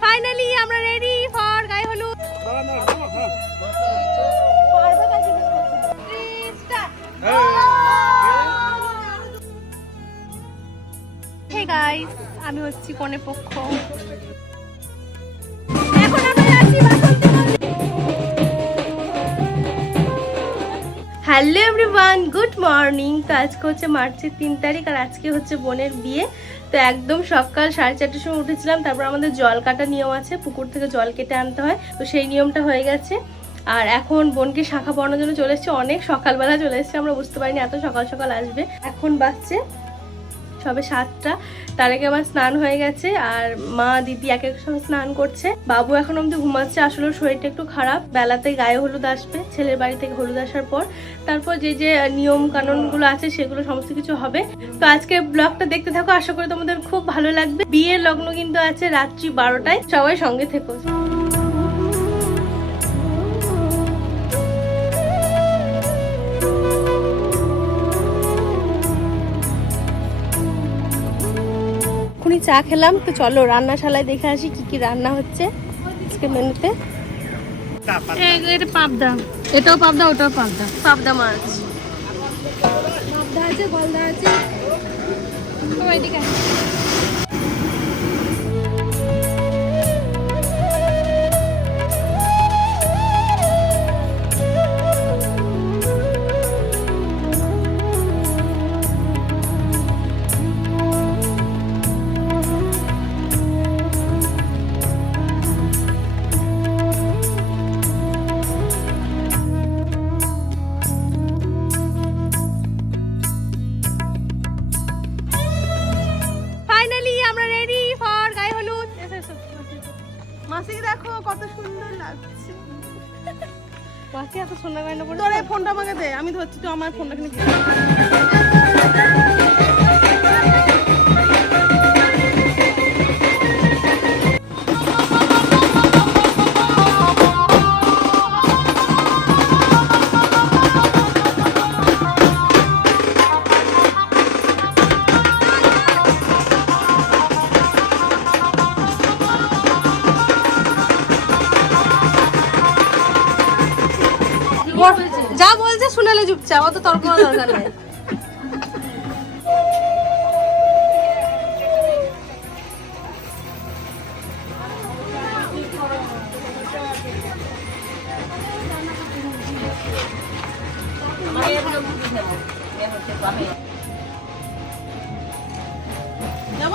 Finally আমরা ready for গায়ে হলুদ। আমি হচ্ছি কনে পক্ষ এখন আমরা যাচ্ছি Basanti hello everyone good morning তো আজকে হচ্ছে মার্চের তিন তারিখ আর আজকে হচ্ছে বোনের বিয়ে। তো একদম সকাল সাড়ে চারটের সময় উঠেছিলাম, তারপর আমাদের জল কাটা নিয়ম আছে, পুকুর থেকে জল কেটে আনতে হয়, তো সেই নিয়মটা হয়ে গেছে। আর এখন বোনকে শাখা পড়ানোর জন্য চলে এসছে, অনেক সকালবেলা চলে এসছে, আমরা বুঝতে পারিনি এত সকাল সকাল আসবে। এখন বাজছে সবে সাতটা। তার আগে আমার স্নান হয়ে গেছে আর মা দিদি এক এক সঙ্গে স্নান করছে। বাবু এখন অব্দি ঘুমাচ্ছে, আসলে শরীরটা একটু খারাপ। বেলাতে গায়ে হলুদ আসবে, ছেলের বাড়ি থেকে হলুদ আসার পর। তারপর যে যে নিয়ম কানুনগুলো আছে সেগুলো সমস্ত কিছু হবে। তো আজকে ব্লগটা দেখতে থাকো, আশা করি তোমাদের খুব ভালো লাগবে। বিয়ের লগ্ন কিন্তু আছে রাত্রি বারোটায়, সবাই সঙ্গে থেকো। চা খেলাম তো চলো রান্নাশালায় দেখে আসি কি কি রান্না হচ্ছে আজকে মেনুতে। এটা পাবদা। এটাও পাবদা ওটাও পাবদা। পাবদা মাছ। পাবদা আছে গলদা আছে। মাসি এত সোনা গয়না পড়ে তোর এই ফোনটা আমাকে দে, আমি ধরছি তো আমার ফোনটা কিনে যা বলছে শুনালে চুপচাপ অত তর্ক দরকার নাই। যাব?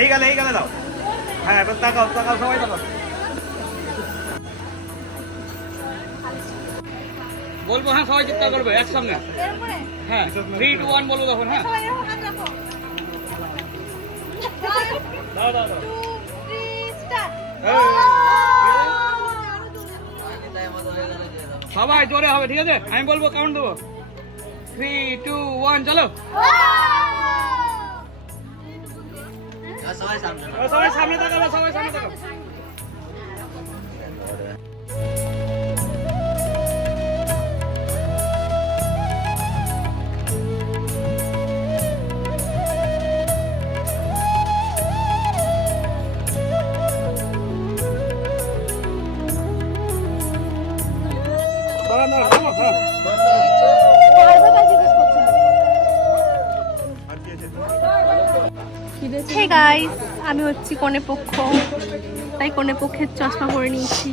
এই গেলে এই গেলে দাও। হ্যাঁ এবার তাকাও তাকাও সবাই তাকাও। বলব হ্যাঁ সবাই চিন্তা করবে একসঙ্গে হ্যাঁ থ্রি টু ওয়ান বলব তখন হ্যাঁ। দাও দাও দাও। সবাই জোরে হবে ঠিক আছে? আমি বলব কাউন্ট দেবো। থ্রি টু ওয়ান চলো। সবাই সামনে তাকাবো সবাই সামনে তাকাবো দাঁড়ান দাঁড়ান থামো, Hey guys আমি হচ্ছি কনে পক্ষ তাই কনে পক্ষের চশমা পরে নিয়েছি।